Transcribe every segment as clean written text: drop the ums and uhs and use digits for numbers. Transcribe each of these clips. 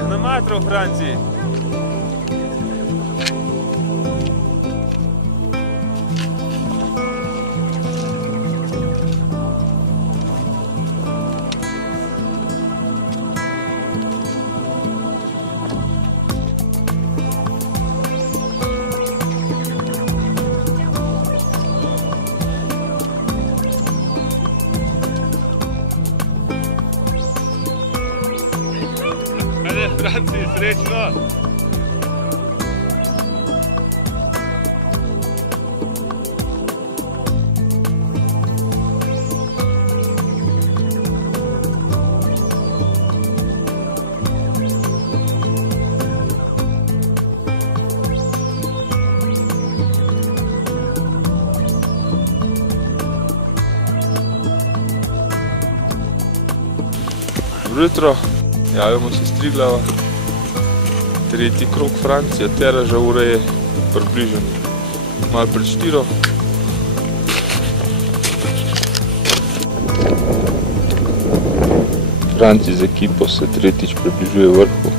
si ga namatral, Franci? Franci, srečno! Dobro jutro, javimo se iz Triglava. Tretji krog Francija Teraža, ura je približno malo pred 4. Franci z ekipo se tretjič približuje vrhu.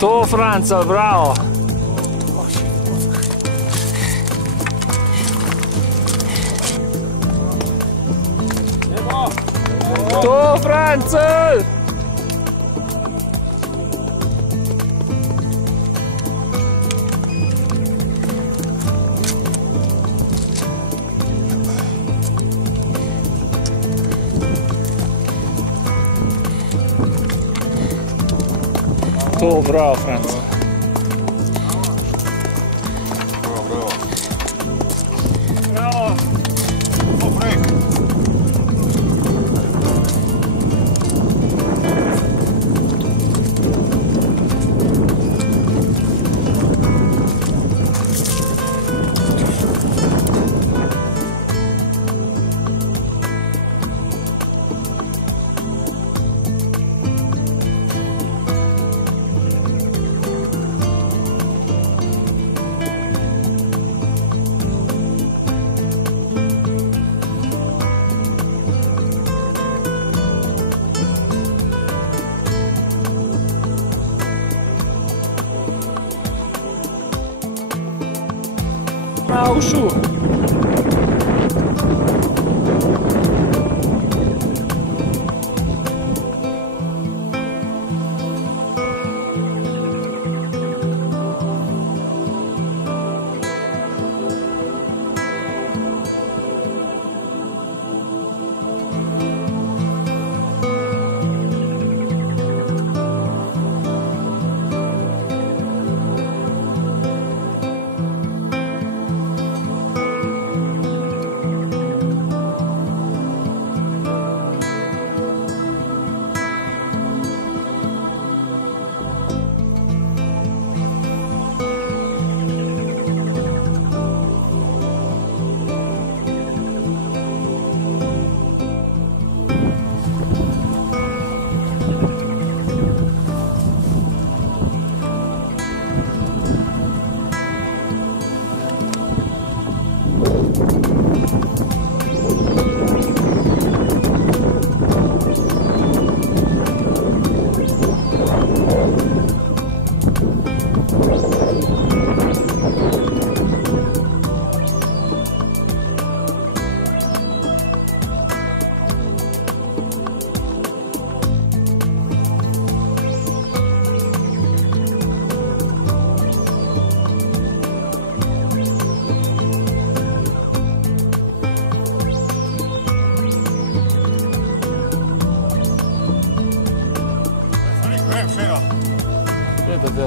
To, Franca, bravo! To, Franca! To, bravo, Franca. Bravo. Bravo. Povratek. Manjšu.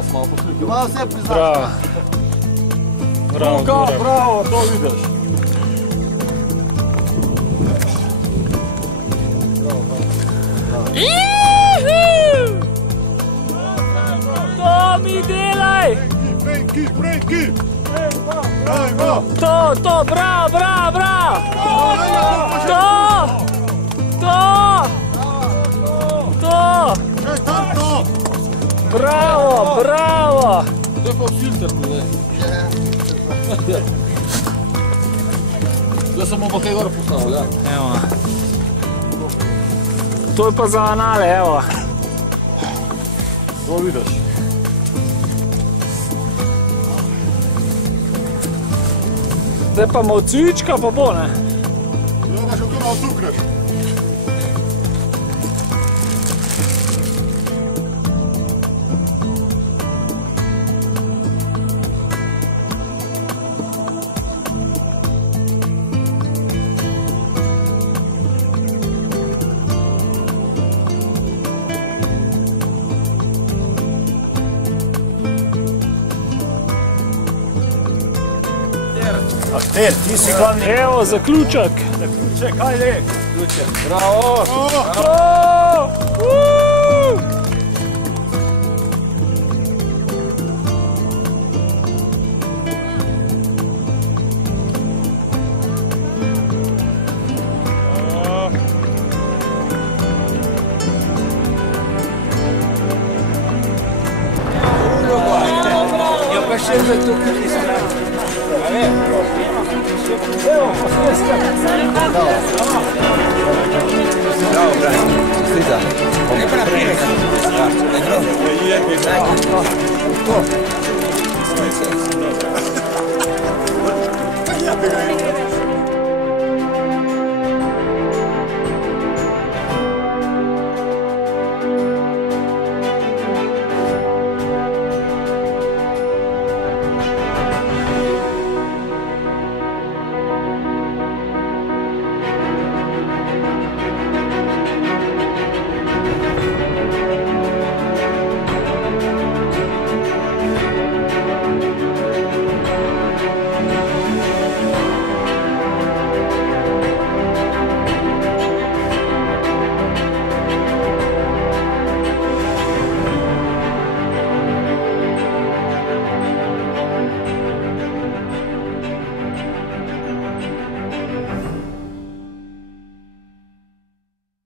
da smo malo poslikali. Malo vse priznaš. Bravo. Bravo, Goran. Bravo, to vidiš. To mi delaj! Prejki! To, bravo, bravo, bravo! To! Bravo, bravo! To je pa v filterku, ne? Zdaj sem pa kaj gor postavil, ja. Evo. To je pa za anale, evo. To vidiš. Zdaj pa malo cvička pa bo, ne? Zdaj pa še tu malo cukreš. Akter, ti si glavni. Evo, zaključek. Zaključek, kaj je? Zaključek. Bravo! Ja pa še za to, ki nisem rad. Evo, posleska. Bravo, bravo. Čestita. Ne pa naprijed. To.